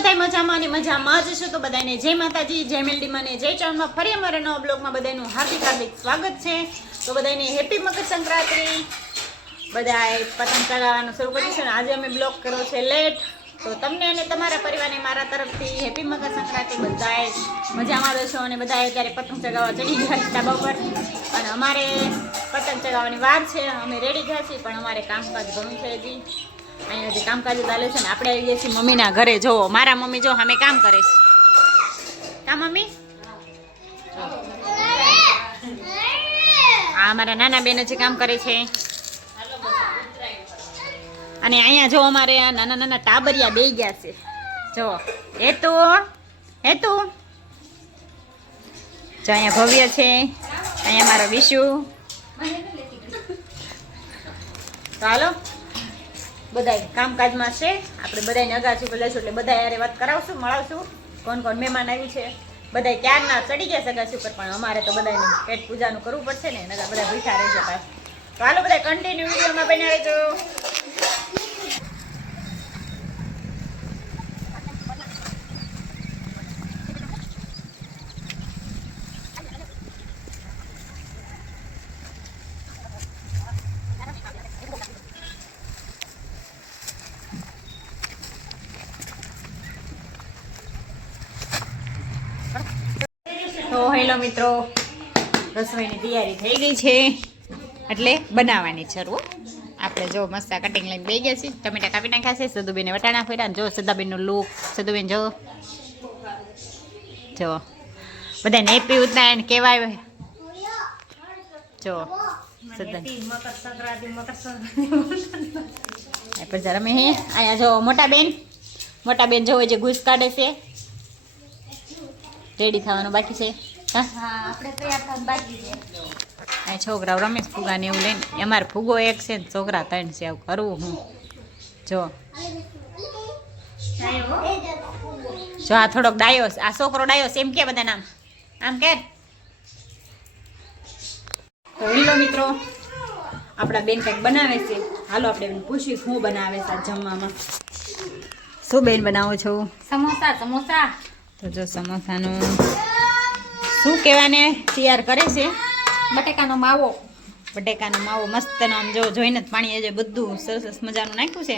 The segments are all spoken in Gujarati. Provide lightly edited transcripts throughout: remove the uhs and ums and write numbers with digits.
બધા મજામાં અને મજામાં જ છો તો બધાને જય માતાજી, જય મેલડીમાં ને જય ચાવનમાં ફરી અમારા નવા બ્લોગમાં બધાનું હાર્દિક હાર્દિક સ્વાગત છે. તો બધાને હેપી મકર સંક્રાંતિ. બધાએ પતંગ ચગાવવાનું શરૂ કર્યું છે ને આજે અમે બ્લોગ કર્યો છે લેટ. તો તમને અને તમારા પરિવારને મારા તરફથી હેપી મકર સંક્રાંતિ. બધાએ મજામાં રહેશો અને બધાએ અત્યારે પતંગ ચગાવવા ચડી ગયા ધાબા પર અને અમારે પતંગ ચગાવવાની વાર છે. અમે રેડી ગયા છીએ પણ અમારે કામકાજ ઘણું છે હજી. અહીંયા જે કામકાજ ચાલે છે ને આપણે આવી ગયા છીએ મમ્મીના ઘરે. જો મારા મમ્મી જો અમે કામ કરે છે. કા મમ્મી? આ મારા નાના બેન જે કામ કરે છે. અને અહીંયા જો અમારે આ નાના નાના ટાબરિયા બેસી ગયા છે. જો હેતુ હેતુ જો અહીંયા ભવ્ય છે, અહીંયા મારો વિશુ. તો હાલો બધા કામકાજમાં છે. આપણે બધાને અગાસી પર લઈશું એટલે બધા યારે વાત કરાવશું, મળાવશું કોણ કોણ મહેમાન આવ્યું છે. બધા ક્યારના ચડી ગયા છે અગાસી ઉપર પણ અમારે તો બધાને પેટ પૂજાનું કરવું પડશે ને નકર બધા ભૂખ્યા રહી જતા. તો હાલો બધા કન્ટિન્યુ વિડીયોમાં બન્યા રહેજો. તો હેલો મિત્રો, રસોઈની તૈયારી થઈ ગઈ છે એટલે બનાવવાની શરૂ. આપણે જો મસ્ત કટિંગ લઈને બેસી ગયા છીએ. ટમેટા કાપી નાખ્યા છે. સદુબેને વટાણા ફેર્યા. જો સદાબેનનું લુક. સદુબેન જો જો બધાને હેપી ઉત્તરાયણ કહેવાય. જો સદા પછી રમે હે. અહીંયા જો મોટા બેન જો જે ઘૂસ કાઢે છે. રેડી થવાનું બાકી છે. હા છોકરાઓ રમે ફુગા ને એવું લઈને. અમારે ફુગો એક છે ને છોકરા 3 છે. આવું કરવું હું જો આ થોડોક ડાયો, આ છોકરો ડાયો છે એમ કે બધા નામ આમ કે. તો હેલો મિત્રો, આપણા બેન કંઈક બનાવે છે. હાલો આપણે પૂછી શું બનાવે છે જમવામાં. શું બેન બનાવો છો? સમોસા. તો જો સમોસાનું શું કહેવાને તૈયાર કરે છે. બટેકાનો માવો મસ્ત આમ જો જોઈને જ પાણી જે બધું સરસ મજાનું નાખ્યું છે.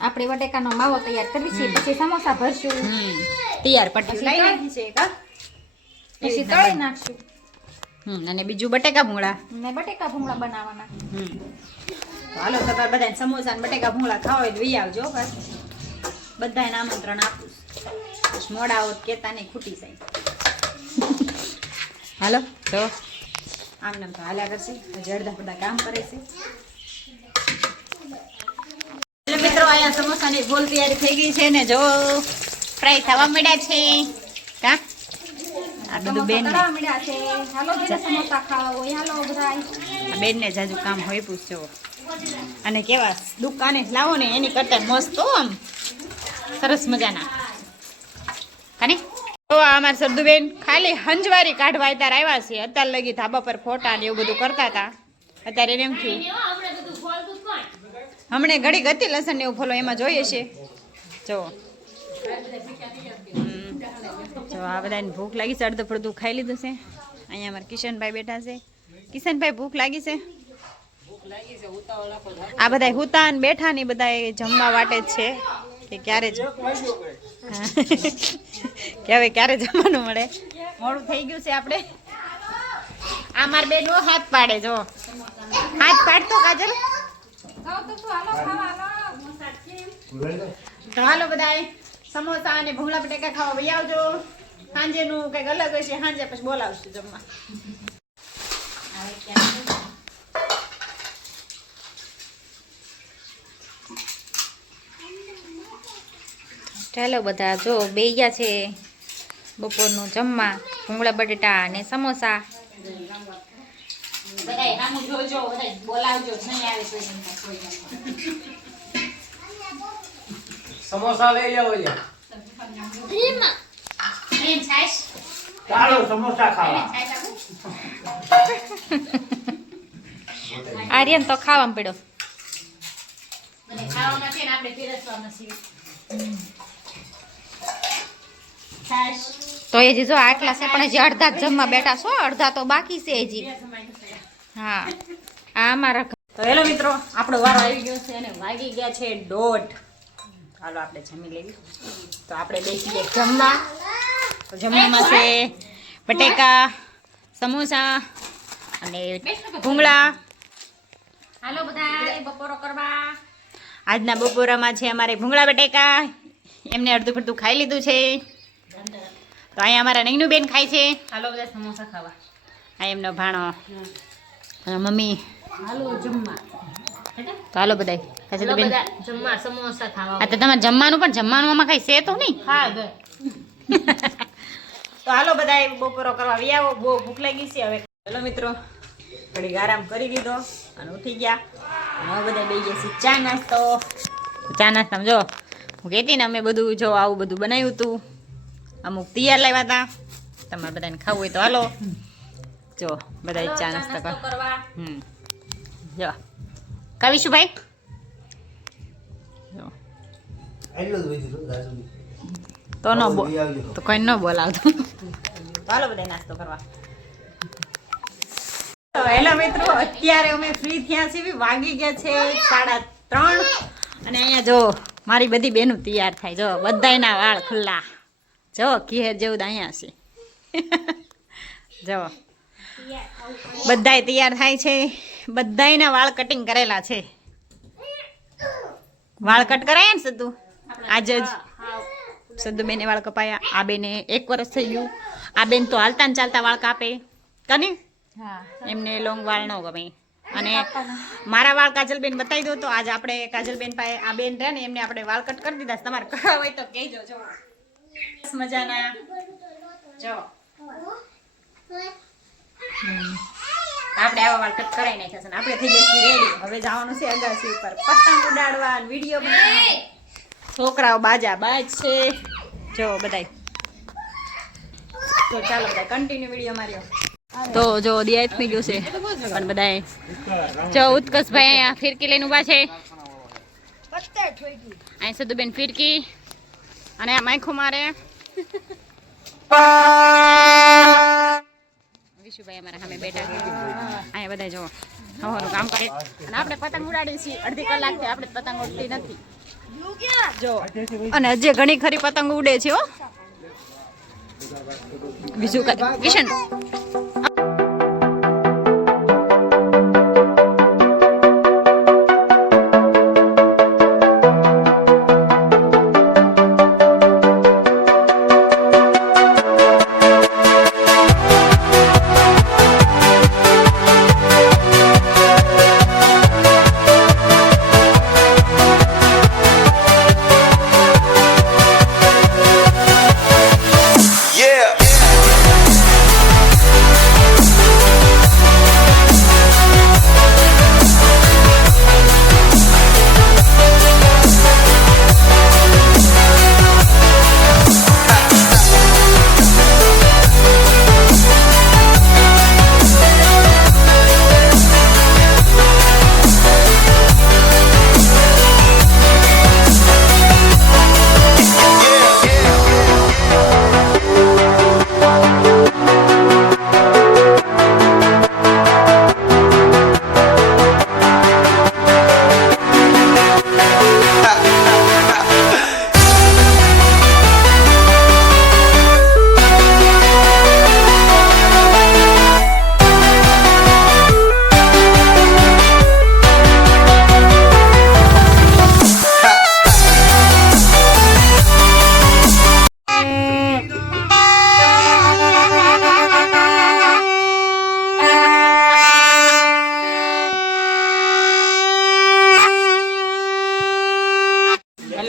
આપણે બટેકાનો માવો તૈયાર કરી છે, પછી સમોસા ભરશું. તૈયાર પટ્ટી લઈ નાખી છે કા, પછી તળી નાખશું. અને બીજું બટેકા ભૂંગળા બનાવવાના. તો હાલો તમારે બધાને સમોસા અને બટેકા ભૂંગળા ખાવા હોય તો લઈ આવજો. બસ બધાને આમંત્રણ આપું. મોડા હોત કેતા નહીં, ખૂટી જાય. હાલો તો આમને તો હાલ્યા કરશે. અડધા બધા કામ કરે છે. મિત્રો અહીંયા સમોસાની ફૂલ તૈયારી થઈ ગઈ છે ને જો ફ્રાય થવા મળ્યા છે. કા આ બધું બેન બેનને જાજુ કામ હોય પૂછજો. અને કેવા દુકાને લાવો ને એની કરતા મસ્ત આમ સરસ મજાના. કાને તો અમારા સરદુબેન ખાલી હંજવારી કાઢવા અત્યારે આવ્યા છે. અત્યારે લગી ધાબા પર ફોટા ને એવું બધું કરતા હતા. અત્યારે એમ થયું હમણે ઘડી ગતિ લસણ ને એવું ફોલો એમાં જોઈએ છે. જો આ બધાને ભૂખ લાગી છે. અડધું પડધું ખાઈ લીધું છે. અહીંયા અમારા કિશનભાઈ બેઠા છે. કિશનભાઈ ભૂખ લાગી છે? આ બધા હુતા ને બેઠા ને બધા જમવા વાટે જ છે કે ક્યારે જ કે હવે ક્યારે જમવાનું મળે. મોડું થઈ ગયું છે. આપણે આ માર બેન હાથ પાડે. જો હાથ પાડતો કાજલ. તો હાલો બધા સમોસા અને ભૂંગળા બટેકા ખાવા વહી આવજો. સાંજેનું કંઈક અલગ હશે. સાંજે પછી બોલાવશું જમવા. ચાલો બધા જો બેસી ગયા છે બપોરનું જમવા. ભૂંગળા બટેટા અને સમોસા. સમોસા લઈ જાઓ. ચાલો સમોસા ખાવા. આર્યન તો ખાવામાં પડ્યો. ખાવામાં છે ને આપણે પીરસવામાં છીએ. છાશ તો એ હજી જો આટલા છે પણ હજી અડધા જ જમવા બેઠા છો, અડધા તો બાકી છે હજી. હા આ અમારા તો હેલો મિત્રો, આપણો વારો આવી ગયો છે અને વાગી ગયા છે 1:30. ચાલો આપણે જમી લેવી. તો આપણે બેસી ગયા જમવા. તો જમવામાં છે બટેકા, સમોસા અને ભૂંગળા. હાલો બધા બપોરો કરવા. આજના બપોરામાં છે અમારે ભૂંગળા બટેકા. એમને અડધું પડધું ખાઈ લીધું છે. તો અહીંયા અમારા નૈનું બેન ખાય છે. હાલો બધા સમોસા ખાવા. આ એમનો ભાણો અને મમ્મી. હાલો જમવા. તો હાલો બધા હાલો બધા જમવા સમોસા ખાવા. આ તો તમારે જમવાનું પણ જમવાનું આમાં કઈ છે તો નહીં. હા બે. તો હાલો બધા બપોરો કરવા વ્યાવો. બહુ ભૂખ લાગી છે હવે. હેલો મિત્રો, ઘડીક આરામ કરી દીધો અને ઉઠી ગયા. અને હવે બધા બેસી ગયા છે ચા નાસ્તો. ચા નાસ્તામાં જો હું કહેતી ને અમે બધું જો આવું બધું બનાવ્યું હતું. અમુક તૈયાર લાવ્યા હતા. તમારે બધાને ખાવું હોય તો હાલો. જો બધા ચા નાસ્તો કરવા. જો કવિશું ભાઈ જો તો ન બોલ તો કોઈ ન બોલાવતું. ચાલો બધા નાસ્તો કરવા. તો હેલો મિત્રો, અત્યારે અમે ફ્રી થયા છીએ. વાગી ગયા છે 3:30 અને અહીંયા જો મારી બધી બહેનો તૈયાર થાય. જો બધાયના વાળ ખુલ્લા. જો ઘેર જેવું અહીંયા છે. જો બધાય તૈયાર થાય છે. બધાયના વાળ કટિંગ કરેલા છે. વાળ કટ કરાયા ને સદ્દુ આજે જ સદ્દુ બેને વાળ કપાયા. આ બેને 1 વર્ષ થઈ ગયું. આ બેન તો હાલતા ને ચાલતા વાળ કાપે કને. હા એમને લોંગ વાળ ન ગમે. અને મારા વાળ કાજલબેન બતાવી દો. તો આજે આપણે કાજલબેન પાસે આ બેન રહે ને એમને આપણે વાળ કટ કરી દીધા. તમારે કરવા હોય તો કહેજો. જો મજાના જો આપણે આવા વાળ કટ કરાવી નાખ્યા છે. આપણે થઈ જશે રેડી. હવે જવાનું છે અગાસી ઉપર પતંગ ઉડાડવા, વિડીયો બનાવવા. છોકરાઓ બાજા બાજ છે જો બધાય. તો ચાલો બધા કન્ટિન્યુ વિડીયો માર્યો. તો જો દિયા થઈ ગયું છે પણ બધાય જો ઉત્કર્ષભાઈ અહીંયા ફિરકી લઈને ઊભા છે. અહીં સદુબેન ફિરકી અને આ માયખું મારે. વિશુભાઈ અમારા સામે બેઠા છે. અહીંયા બધા જો હવાનું કામ કરે અને આપણે પતંગ ઉડાડીએ છીએ. અડધી કલાકથી આપણે પતંગ ઉડતી નથી જો. અને હજી ઘણી ખરી પતંગ ઉડે છે હો. બીજું કઈ કિશન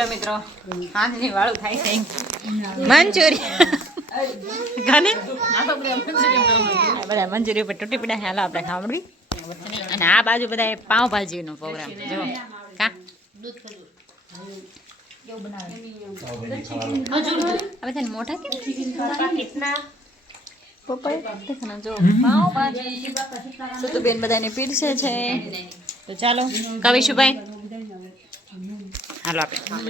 મિત્રો હાથની વાળું થાય છે. મંચુરિયન ગાને બધા મંચુરિયન પર તૂટી પડ્યા. હાલો આપણે ખાવડવી. અને આ બાજુ બધા પાવભાજીનો પ્રોગ્રામ જો કા હવે છે મોટા પપ્પા જો પાવભાજી સતુબેન બધાને પીરસે છે. તો ચાલો કવિશુભાઈ હાલો આપણે